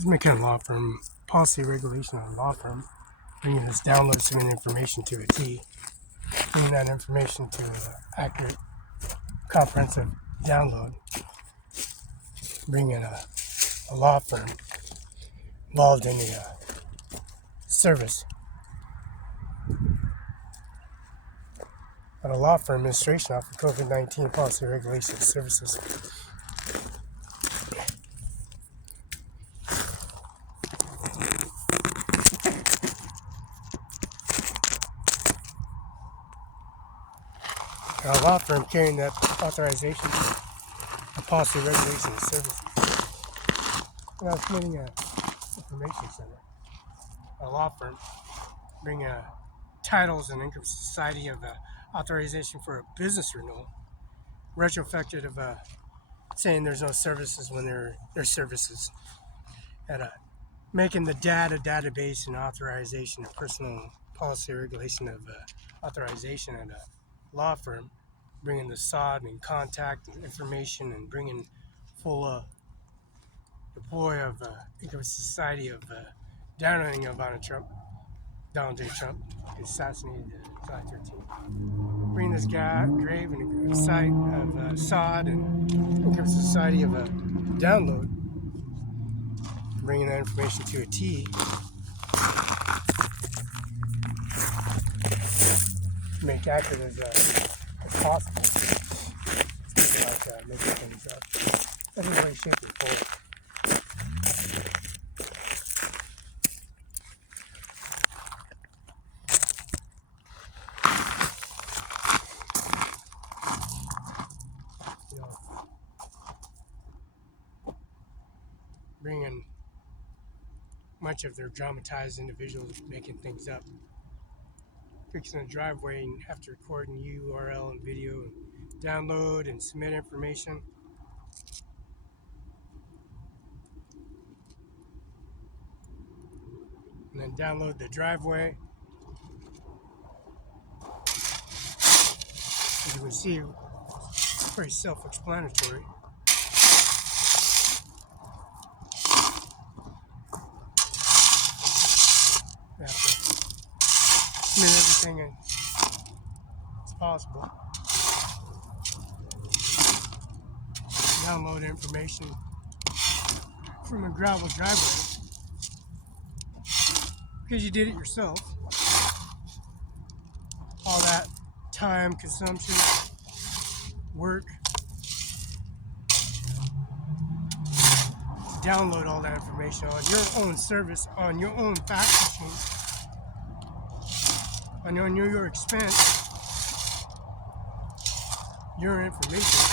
He's making a law firm, policy regulation on a law firm, bringing this download submitting information to a T, bringing that information to an accurate, comprehensive download, bringing a law firm involved in the service. But a law firm administration offer COVID-19 policy regulation services. A law firm carrying that authorization of policy regulation services. And I was creating an information center. A law firm bring titles and income society of authorization for a business renewal, retrospective of saying there's no services when there's services, at making the database and authorization of personal policy regulation of authorization at a law firm, bringing the SOD and contact and information and bringing full deploy of income society of downloading of Donald J. Trump, assassinated July 13th. Bringing this grave and site of SOD and income society of a download, bringing that information to a T, make accurate as possible. It's like making things up. Every way, shape, or form. Bringing much of their dramatized individuals making things up. Fixing a driveway and have to record in URL and video and download and submit information. And then download the driveway. As you can see, it's pretty self-explanatory. You have to submit everything as possible. Download information from a gravel driveway because you did it yourself. All that time, consumption, work. Download all that information on your own service, on your own fax machine, on your expense, your information.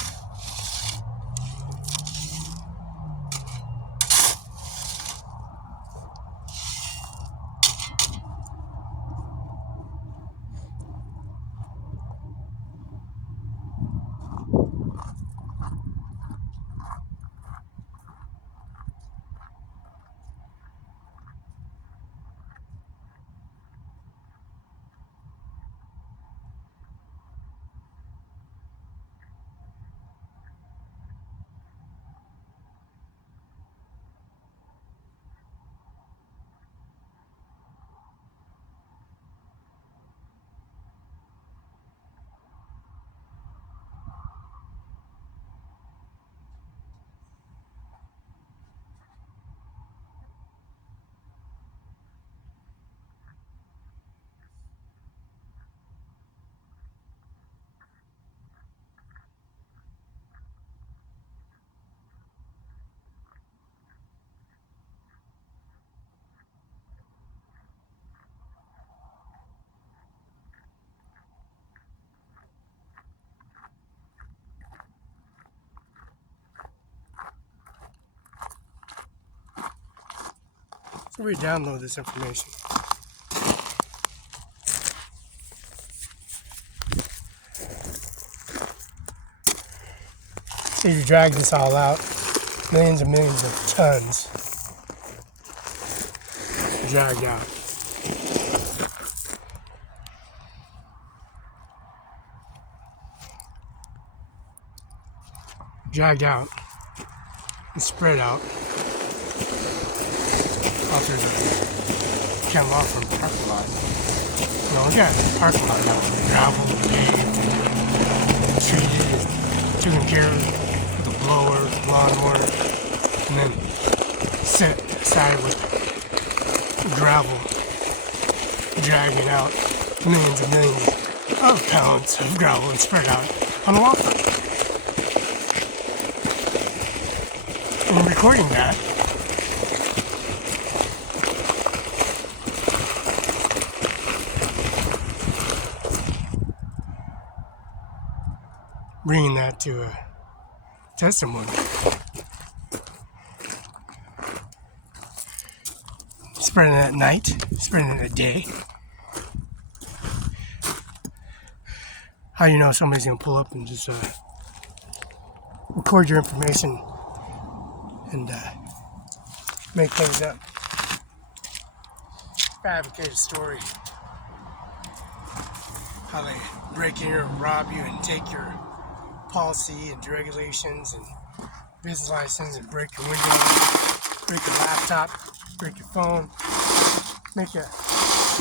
So we download this information. So you drag this all out, millions and millions of tons dragged out. Dragged out and spread out out through the Ken Law Firm parking lot. You know, we got a parking lot now, gravel, paved, treated, taken care of with a blower, lawnmower, and then set aside with gravel, dragging out millions and millions of pounds of gravel and spread out on the law firm. And recording that, bringing that to a testimony. Spreading it at night, spreading it at day. How you know somebody's gonna pull up and just record your information and make things up, fabricate a story, how they break in and rob you and take your policy and regulations and business license and break your window, break your laptop, break your phone, make you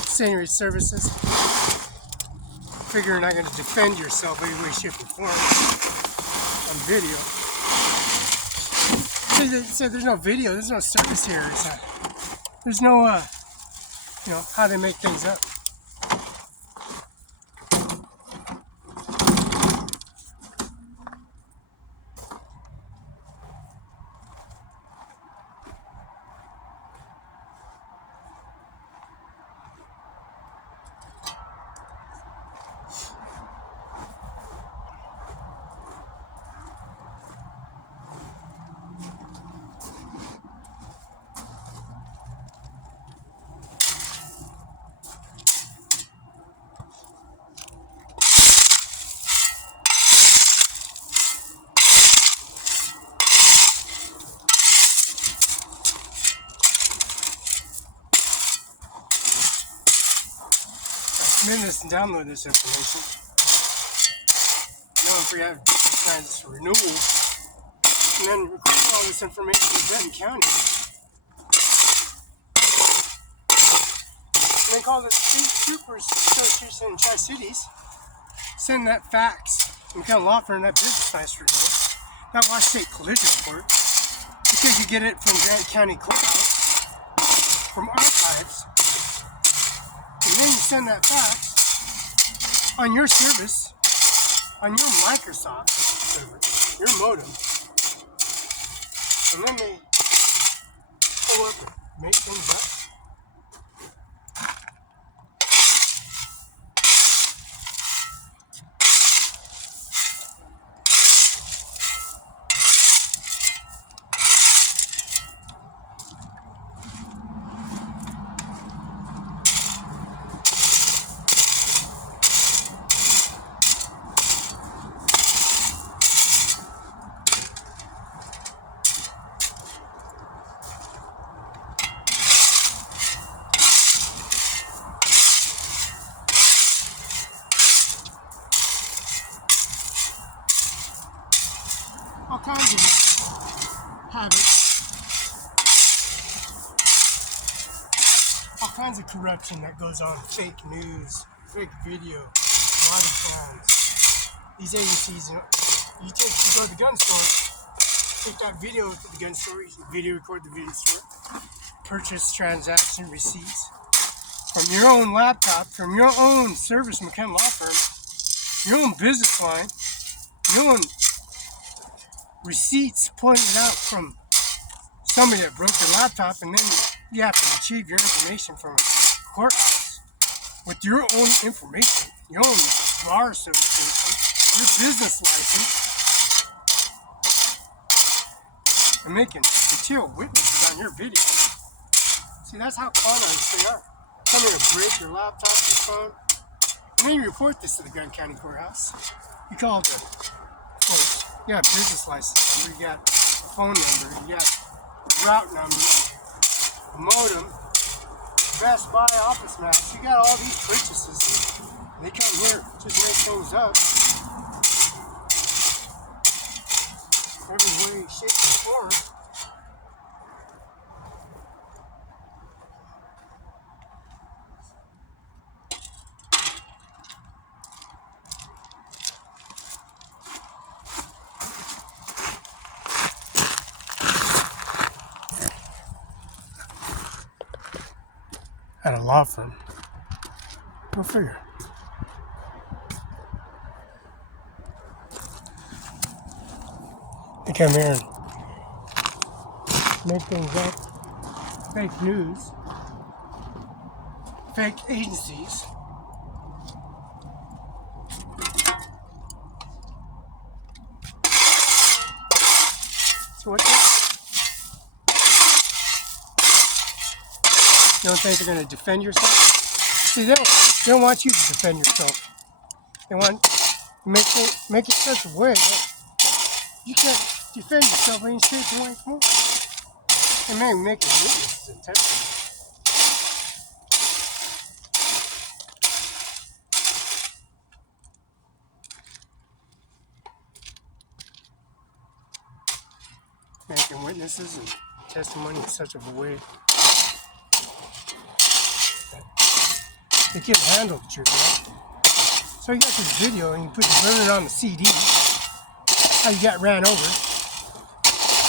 send your services. Figure you're not going to defend yourself any way, shape, or form on video. So there's no video, there's no service here. There's no, you know, how they make things up. Submit this and download this information. Knowing if we have business plans for renewal, and then record all this information in Benton County. And then call the State Troopers Association in Tri-Cities. Send that fax and become a law firm, that business license renewal, that Wash State collision report, because you get it from Grant County Courthouse, from archives. And then you send that fax on your service, on your Microsoft server, your modem, and then they pull up and make things up. All kinds of habits, all kinds of corruption that goes on, fake news, fake video, body cams. These agencies, you go to the gun store, take that video to the gun store, you video record the video store, purchase transaction receipts from your own laptop, from your own service McKen law firm, your own business line, your own receipts pointed out from somebody that broke your laptop, and then you have to retrieve your information from a courthouse with your own information, your own bar certification, your business license, and making material witnesses on your video. See, that's how con artists they are. Come here to break your laptop, your phone, and then you report this to the Grant County Courthouse. You call the court. You got a business license number, you got a phone number, you got a route number, a modem, Best Buy office maps. You got all these purchases. They come here, just make things up. Every way, shape, and form. at a law firm. Go figure. They come here and make things up. Fake news. Fake agencies. So what's that? You don't think they're going to defend yourself? See, they don't want you to defend yourself. They want to make it such a way that you can't defend yourself any shape or form. They may make it witnesses and testimony. Making witnesses and testimony in such a way that they can't handle the truth, right? So you got this video and you burn it on the CD, how you got ran over.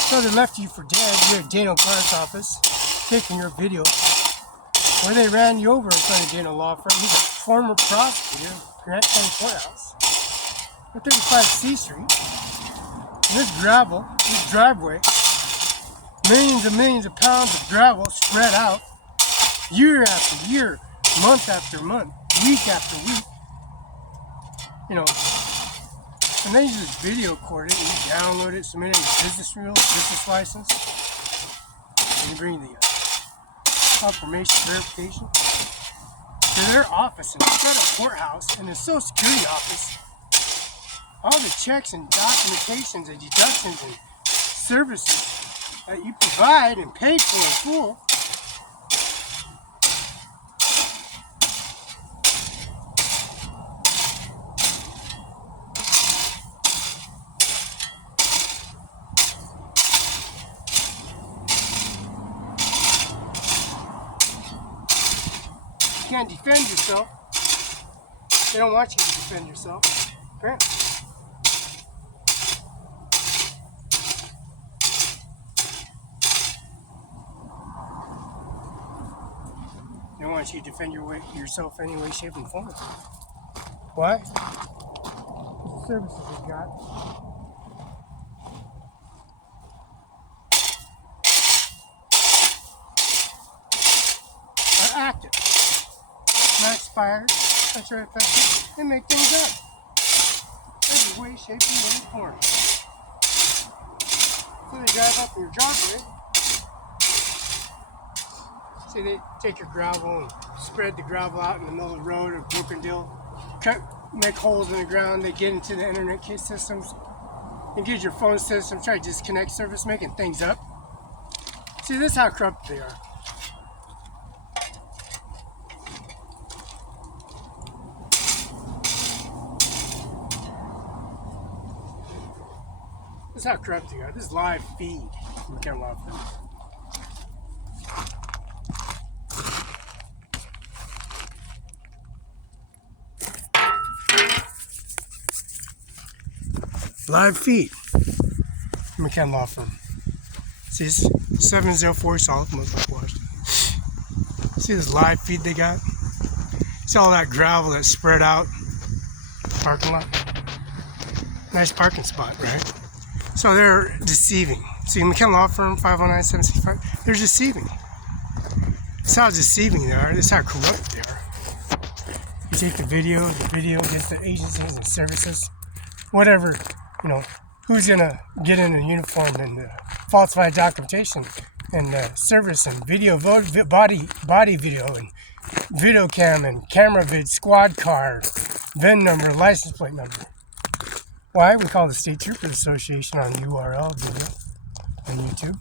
So they left you for dead. You're at Dano Clark's office, taking your video, where they ran you over in front of Dano Law Firm. He's a former prosecutor in Grant County Courthouse at 35 C Street. This gravel, this driveway, millions and millions of pounds of gravel spread out year after year, month after month, week after week. You know, and then you just video record it and you download it, submit it in your business reel, business license, and you bring the confirmation verification to their office in the federal courthouse and the Social Security office. All the checks and documentations and deductions and services that you provide and pay for in full. You can't defend yourself. They don't want you to defend yourself. Apparently. They don't want you to defend yourself any way, shape, and form. Why? The services you've got. Are active. Not expired. That's right, effective. They make things up. Every way, shape, and form. So they drive up in your driveway. See, they take your gravel and spread the gravel out in the middle of the road or Brookendale, make holes in the ground. They get into the internet systems, engage your phone system, try to disconnect service, making things up. See, this is how corrupt they are. This is how corrupt they are. This is live feed from the law firm. Live feed from McKen Law Firm. See, it's 704 South Muslim Washington. See this live feed they got? See all that gravel that's spread out parking lot? Nice parking spot, right? So they're deceiving. See, McKen Law Firm, 509-765, they're deceiving. That's how deceiving they are. That's how corrupt they are. You take the video gets the agencies and services, whatever. You know, who's gonna get in a uniform and falsify documentation and service and video, body video and video cam and camera vid, squad car, VIN number, license plate number. Why? We call the State Troopers Association on URL video on YouTube.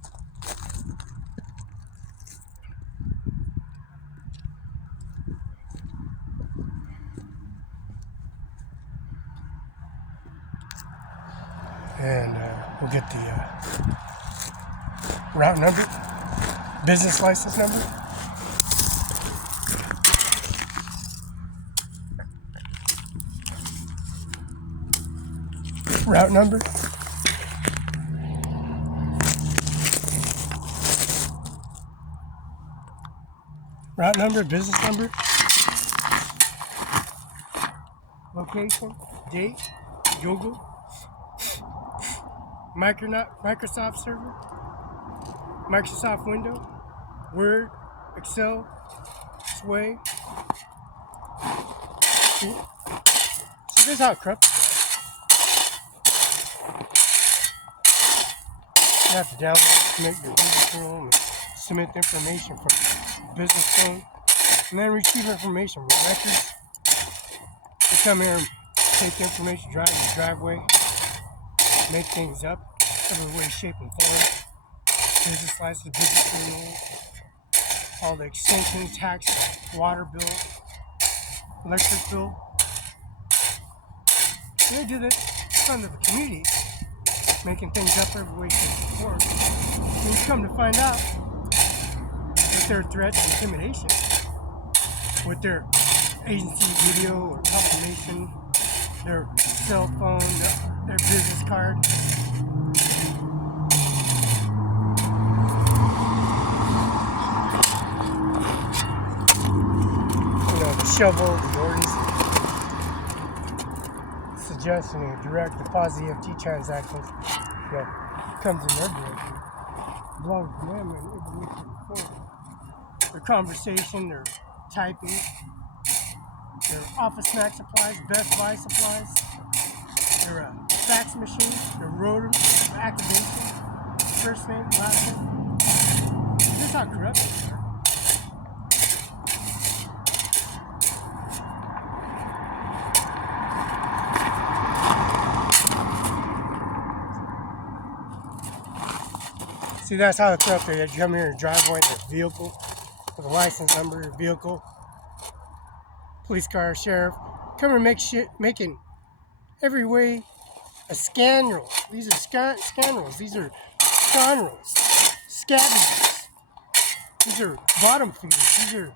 And we'll get the route number, business license number. Route number. route number, business number, location, date, Google, Microsoft server, Microsoft window, Word, Excel, Sway. See, this is how corrupt it is. You have to download, submit your business rule, and submit the information for business thing, and then receive information with records. They come here and take information, drive your driveway, make things up, every way, shape, and form. Business license, business renewal, all the extension, tax, water bill, electric bill. They do this in front of the community, making things up every way, shape, and form. And you come to find out, with their threats and intimidation, with their agency video or confirmation, their cell phone, their business card. You know, the shovel, the ordinance, suggesting a direct deposit EFT transactions that comes in their direction. Belongs to them and information forward. Their conversation, their typing, their office snack supplies, Best Buy supplies, their fax machine, their rotor, their activation, first name, last name. This is how corrupt they are. See, that's how corrupt they are. You come here in a driveway, their vehicle, with a license number, your vehicle, police car, sheriff, come here and make shit, making every way a scandal. These are scandals. These are scoundrels, scavengers. These are bottom feeders. These are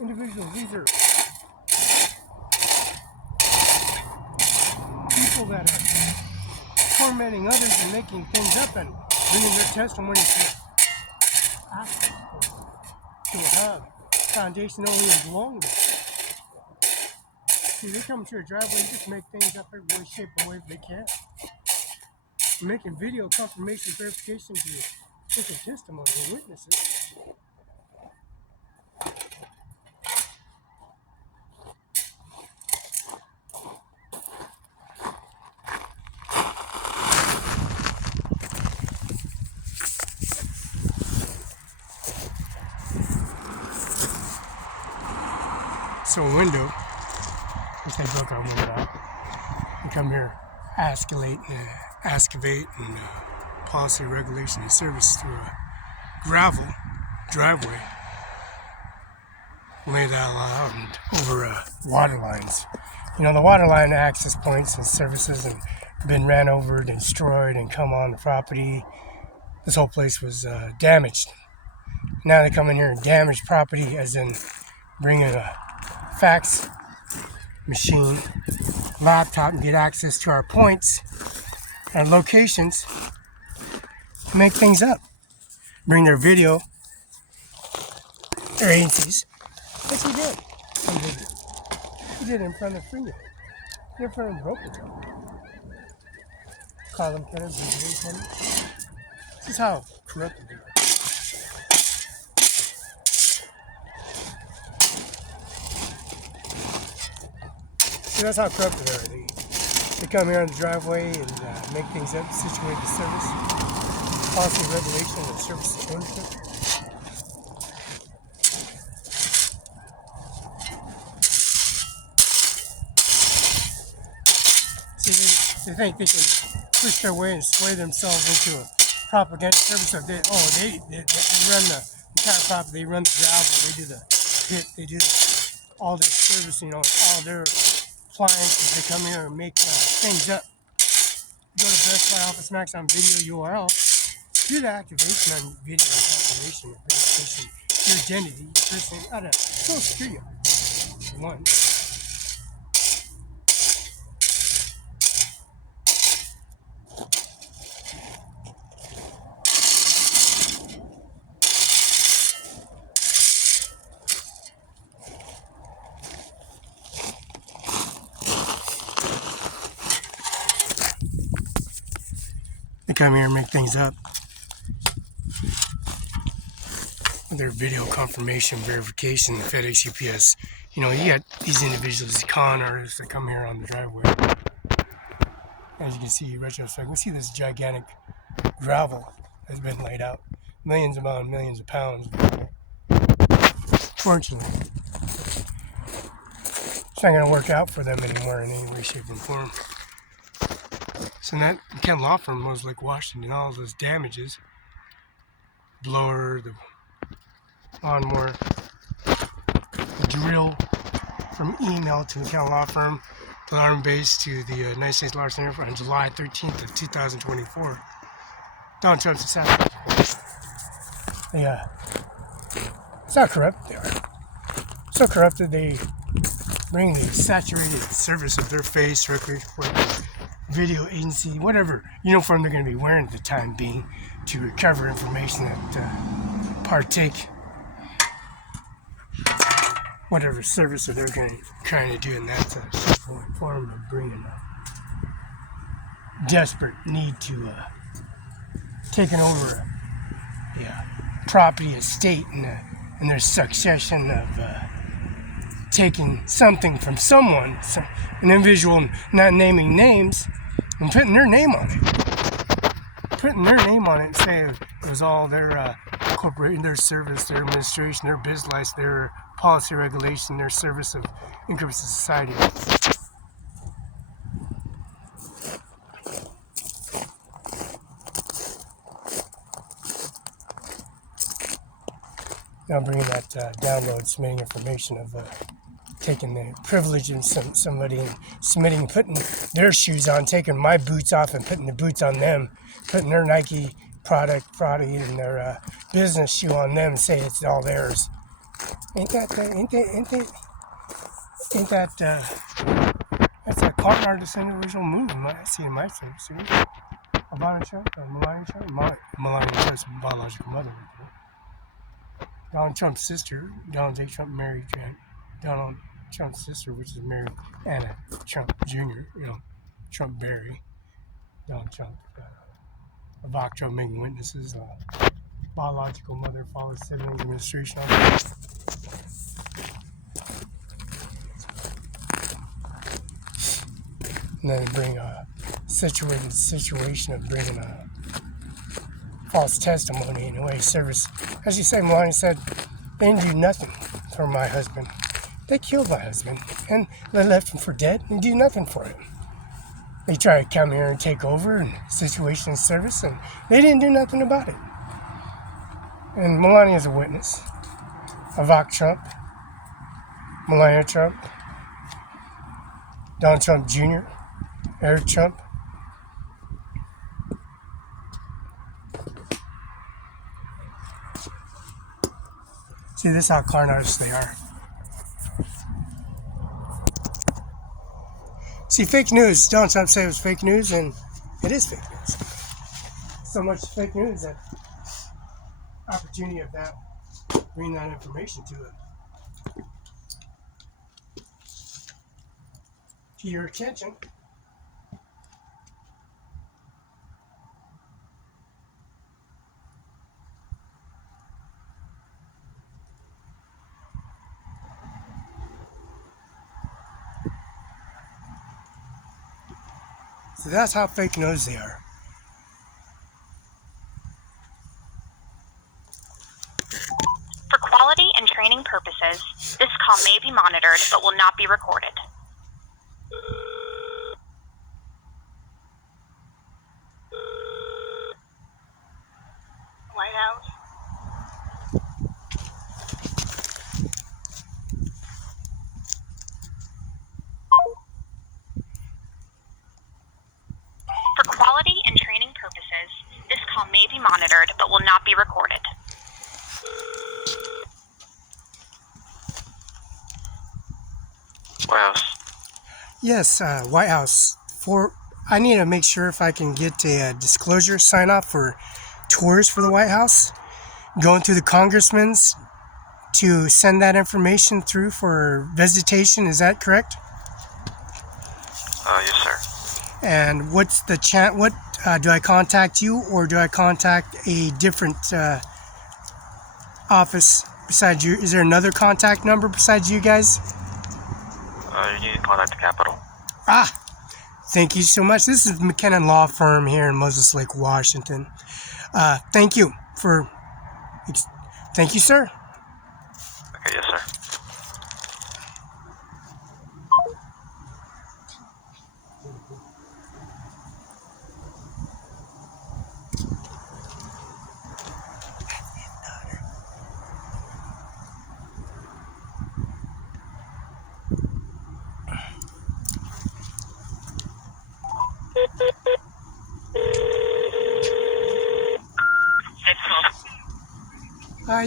individuals. These are people that are tormenting others and making things up and bringing their testimony to access to a hub, foundation only belong to. See, they come to your driveway and just make things up every way, shape, or way they can. Making video confirmation, verification to you, taking testimony and witnesses. So a window, which they broke our window out, and come here, excavate and policy, regulation, and service through a gravel driveway, lay that all out and over water lines. You know, the water line access points and services and been ran over, destroyed, and come on the property. This whole place was damaged. Now they come in here and damage property, as in bringing a fax machine, laptop, and get access to our points, our locations, make things up. Bring their video, their agencies. That's what he did. He did it in front of Freeman. He did it in front of Broken. Call them tenants, visiting tenants. This is how corrupt they are. See, that's how corrupt they are. They come here on the driveway and make things up, situate the service, policy, regulation, and service ownership. See, they think they can push their way and sway themselves into a propaganda service. So they run the entire property, they run the gravel, they do the pit, they do all this service, you know, all their appliances. They come here and make things up. Go to Best Buy Office Max on video URL, do the activation on video confirmation and verification, your identity, your first name, out of Social Security for one. come here and make things up. Their video confirmation, verification, FedEx, UPS. You know, you got these individuals, these con artists that come here on the driveway. As you can see, retrospect, we see this gigantic gravel has been laid out. Millions upon millions of pounds. Fortunately, it's not going to work out for them anymore in any way, shape, and form. So that Kent law firm was like Washington, all those damages. Blower, the lawnmower, the drill from email to the Kent law firm, the alarm base to the United States Law Center on July 13th of 2024. Donald Trump's assassination. Yeah. It's not corrupt, they are. So corrupted they bring the saturated surface of their face, record, video agency, whatever uniform they're going to be wearing at the time being to recover information that partake whatever service that they're trying to do, and that's a form of bringing a desperate need to taking over a property, estate, and their succession of taking something from someone, an individual, not naming names, and putting their name on it. Putting their name on it and saying it was all their corporation, their service, their administration, their biz license, their policy regulation, their service of increase to society. Now bringing that download, submitting information of taking the privilege of somebody and submitting, putting their shoes on, taking my boots off and putting the boots on them, putting their Nike product and their business shoe on them and say it's all theirs. Ain't that that's a con artist individual move I see in my service. Ivanka Trump, Melania Trump's biological mother. Donald Trump's sister, Donald J. Trump married Donald Trump's sister, which is married Anna Trump Jr., Trump Barry, Donald Trump, Ivanka Trump making witnesses, biological mother, father, siblings, administration. And then bring a situation of bringing a false testimony in a way, service. As you say, Melania said, they didn't do nothing for my husband. They killed my husband, and they left him for dead and do nothing for him. They try to come here and take over and situation and service, and they didn't do nothing about it. And Melania is a witness. Ivanka Trump, Melania Trump, Donald Trump Jr., Eric Trump. See, this is how con artists they are. See, fake news. Donald Trump said it was fake news, and it is fake news. So much fake news that opportunity of that, bring that information to your attention. So that's how fake news they are. For quality and training purposes, this call may be monitored but will not be recorded. White House. For quality and training purposes, this call may be monitored but will not be recorded. White House. Yes, White House. I need to make sure if I can get a disclosure sign off for tours for the White House, going through the congressmen's to send that information through for visitation. Is that correct? Yes, sir. And what's the what do I contact you, or do I contact a different office besides you? Is there another contact number besides you guys? You need to contact the Capitol. Thank you so much. This is McKenna Law Firm here in Moses Lake, Washington. Thank you, sir. Okay, yes, sir.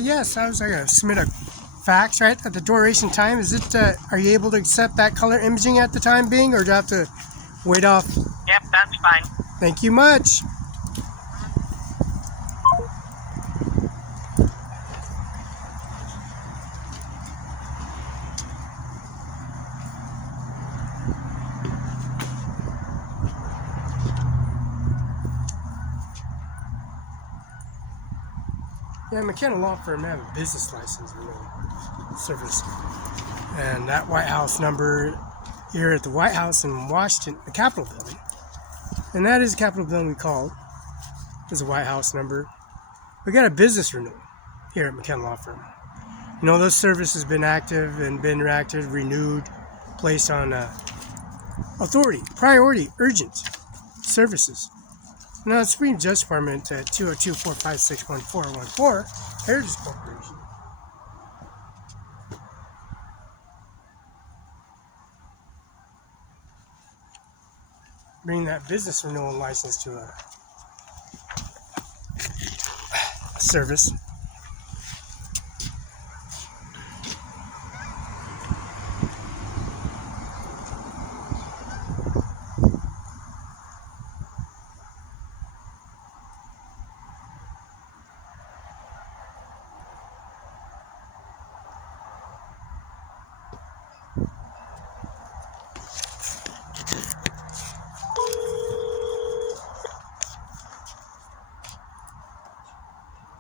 Yes, I was going to submit a fax, right, at the duration time. Is it, are you able to accept that color imaging at the time being, or do I have to wait off? Yep, that's fine. Thank you much. Yeah, McKenna Law Firm, I have a business license service. And that White House number here at the White House in Washington, the Capitol building. And that is the Capitol building we called. There's a White House number. We got a business renewal here at McKenna Law Firm. You know, those services have been active and been reactive, renewed, placed on authority, priority, urgent services. Now, the Supreme Justice Department at 202-456-1414, Heritage Corporation. Bring that business renewal license to a service.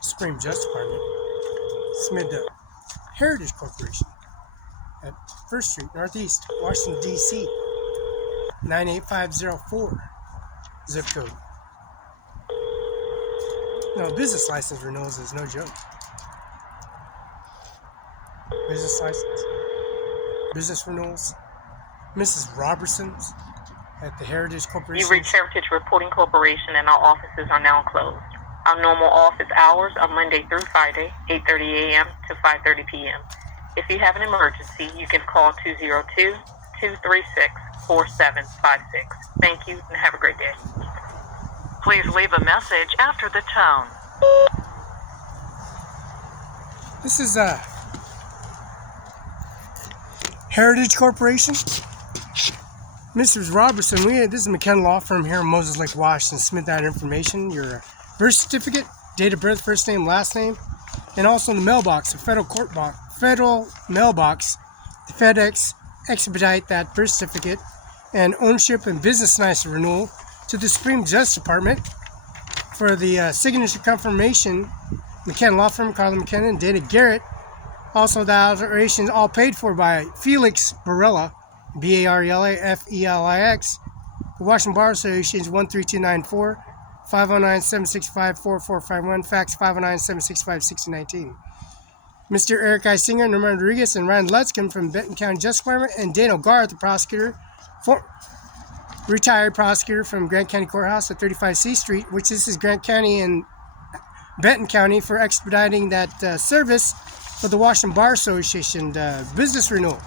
Supreme Justice Department submitted to Heritage Corporation at 1st Street, Northeast, Washington, D.C., 98504, zip code. No, business license renewals is no joke. Business license, business renewals. Mrs. Robertson's at the Heritage Corporation. You reached Heritage Reporting Corporation, and our offices are now closed. Our normal office hours are Monday through Friday, 8:30 a.m. to 5:30 p.m. If you have an emergency, you can call 202-236-4756. Thank you, and have a great day. Please leave a message after the tone. This is Heritage Corporation. Mrs. Robertson, this is McKenna Law Firm here in Moses Lake, Washington. Submit that information, your birth certificate, date of birth, first name, last name, and also in the mailbox, the federal mailbox, the FedEx, expedite that birth certificate and ownership and business license renewal to the Supreme Justice Department for the signature confirmation. McKenna Law Firm, Carla McKenna and Dana Garrett. Also, the alterations all paid for by Felix Barela, Barela, Felix. The Washington Bar Association is 13294 509-765-4451, fax 509-765-6019. Mr. Eric I. Singer, Norman Rodriguez, and Ryan Lutzkin from Benton County Justice Department, and Dana Garth, the prosecutor, retired prosecutor from Grant County Courthouse at 35 C Street, which this is Grant County and Benton County, for expediting that service for the Washington Bar Association business renewal.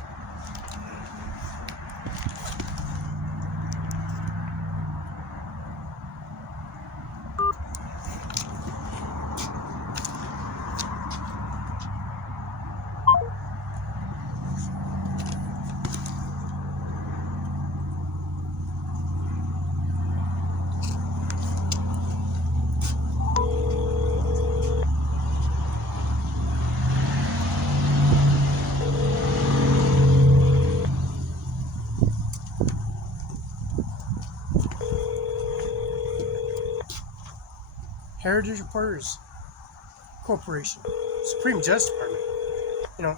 Heritage Reporters Corporation, Supreme Justice Department. You know,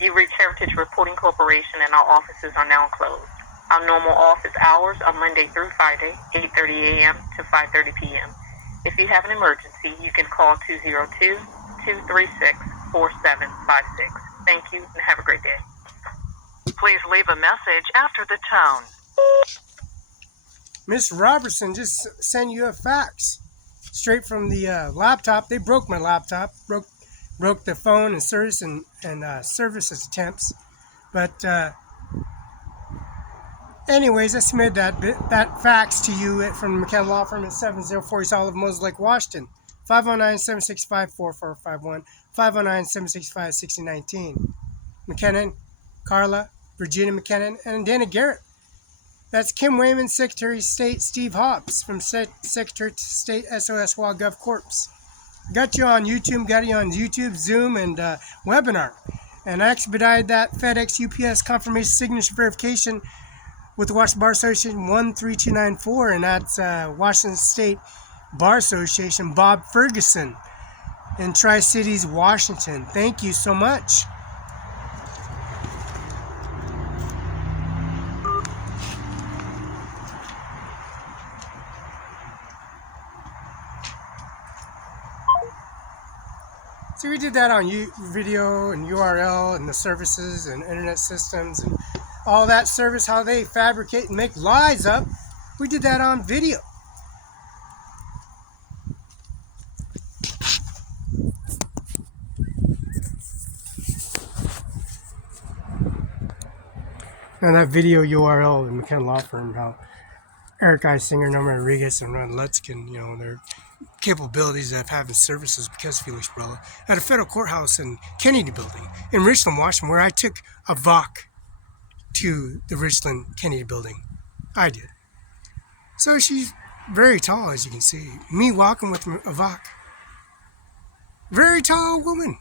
You've reached Heritage Reporting Corporation and our offices are now closed. Our normal office hours are Monday through Friday, 8:30 a.m. to 5:30 p.m. If you have an emergency, you can call 202-236-4756. Thank you and have a great day. Please leave a message after the tone. Miss Robertson just sent you a fax straight from the laptop. They broke my laptop, broke the phone and service and service attempts. But anyways, I submitted that fax to you from the McKenna Law Firm at 704 East Olive, Moses Lake, Washington. 509-765-4451, 509-765-6019. McKinnon, Carla, Virginia McKinnon, and Dana Garrett. That's Kim Wayman, Secretary of State Steve Hobbs from Secretary of State SOS Wild Gov Corps. Got you on YouTube, Zoom, and webinar. And I expedited that FedEx UPS confirmation signature verification with the Washington Bar Association 13294, and that's Washington State Bar Association, Bob Ferguson in Tri-Cities, Washington. Thank you so much. So we did that on video and URL and the services and internet systems and all that service, how they fabricate and make lies up. We did that on video. Now that video URL in the McKenna Law Firm, how Eric I. Singer, Norman Rodriguez, and Ron Lutzkin, their capabilities of having services because of Felix Barela at a federal courthouse in Kennedy Building in Richland, Washington, where I took a VOC to the Richland Kennedy Building. I did. So she's very tall, as you can see. Me walking with a VOC. Very tall woman.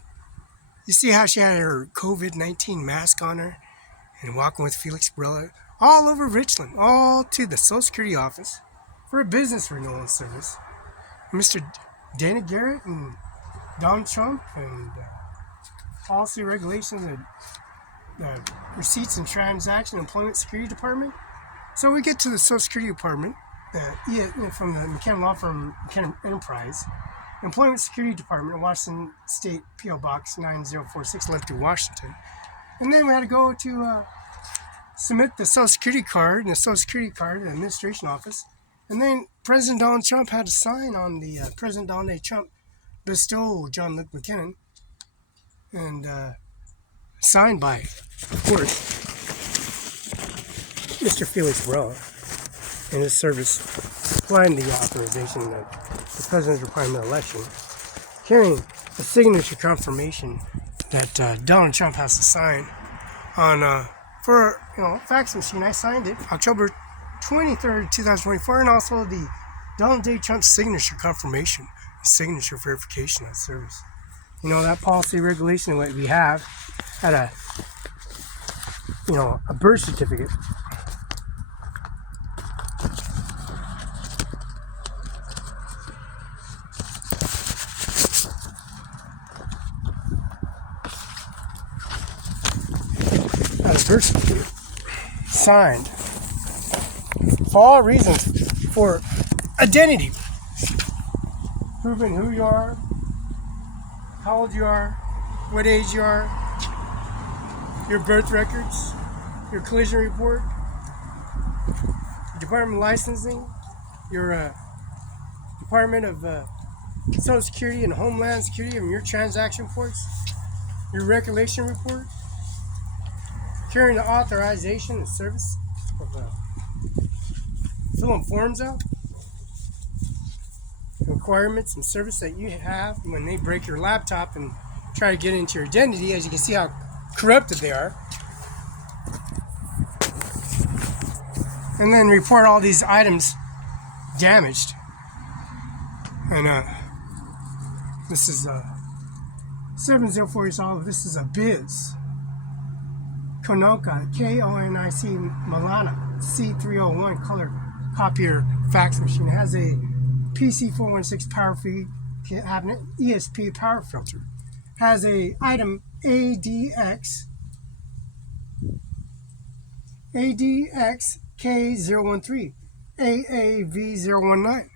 You see how she had her COVID-19 mask on her and walking with Felix Barela all over Richland, all to the Social Security office for a business renewal service. Mr. Dana Garrett and Donald Trump and policy regulations and receipts and transaction employment security department. So we get to the Social Security department from the McKenna Law Firm, McKenna Enterprise, employment security department, Washington State P.O. Box 9046, Lefty, Washington. And then we had to go to submit the Social Security card and the Social Security card in the administration office. And then President Donald Trump had to sign on the President Donald J. Trump bestow John Luke McKinnon. And signed by, of course, Mr. Felix Barela in his service, applying the authorization of the President's Department election, carrying a signature confirmation that Donald Trump has to sign on for fax machine. I signed it October 23rd, 2024, and also the Donald J. Trump signature confirmation, signature verification of service. That policy regulation that we have at a birth certificate. At a birth certificate signed for all reasons, for identity, proving who you are, how old you are, what age you are, your birth records, your collision report, Department of Licensing, your Department of Social Security and Homeland Security, and your transaction reports, your regulation report, carrying the authorization and service of filling forms out, requirements and service that you have when they break your laptop and try to get into your identity. As you can see how corrupted they are. And then report all these items damaged. And this is 704 East Olive. This is a biz. Konica, K-O-N-I-C, Milana, C301 color copier fax machine. It has a PC416 power feed cabinet, ESP power filter. Has a item ADXK013, AAV019.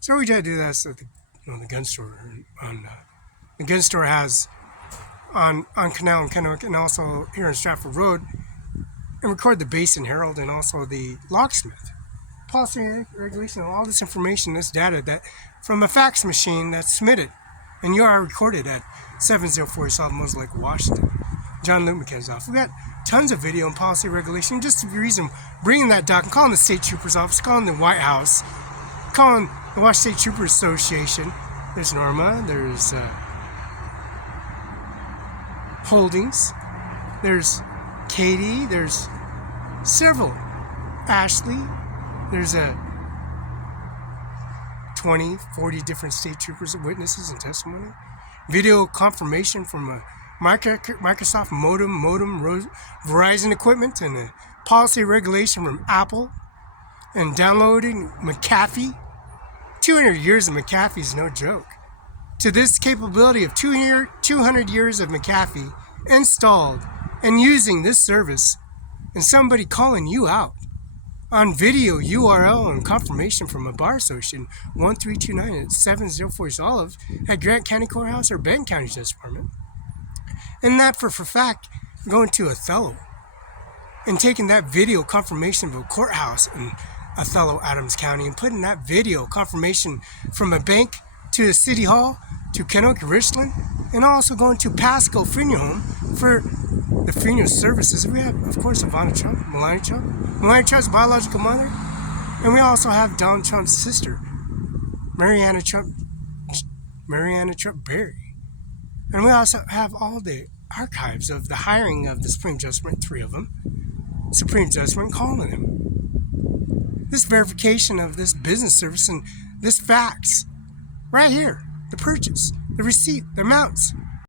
So we try to do that at the gun store. The gun store has on Canal and Kennewick, and also here in Stratford Road, and record the Basin Herald and also the Locksmith. Policy, regulation, all this information, this data that from a fax machine that's submitted, and you are recorded at 704 South Moslake, Washington. John Luke McKinnon's office. We got tons of video and policy regulation. Just the reason bringing that doc, calling the State Trooper's office, calling the White House, calling the Washington State Troopers Association. There's Norma. There's Holdings. There's Katie. There's several. Ashley. There's 20, 40 different state troopers, witnesses, and testimony. Video confirmation from a Microsoft modem, Verizon equipment, and a policy regulation from Apple. And downloading McAfee. 200 years of McAfee is no joke. To this capability of 200 years of McAfee installed and using this service, and somebody calling you out on video, URL, and confirmation from a bar association 1329 at 704 East Olive at Grant County Courthouse or Benton County Justice Department. And that for fact, going to Othello and taking that video confirmation of a courthouse in Othello, Adams County, and putting that video confirmation from a bank to the city hall to Kennewick, Richland, and also going to Pasco Funeral Home for the funeral services. We have, of course, Ivanka Trump, Melania Trump's biological mother, and we also have Donald Trump's sister, Mariana Trump Berry. And we also have all the archives of the hiring of the Supreme Judgment, 3 of them, Supreme Judgment calling him. This verification of this business service and this fax right here, the purchase, the receipt, the amounts,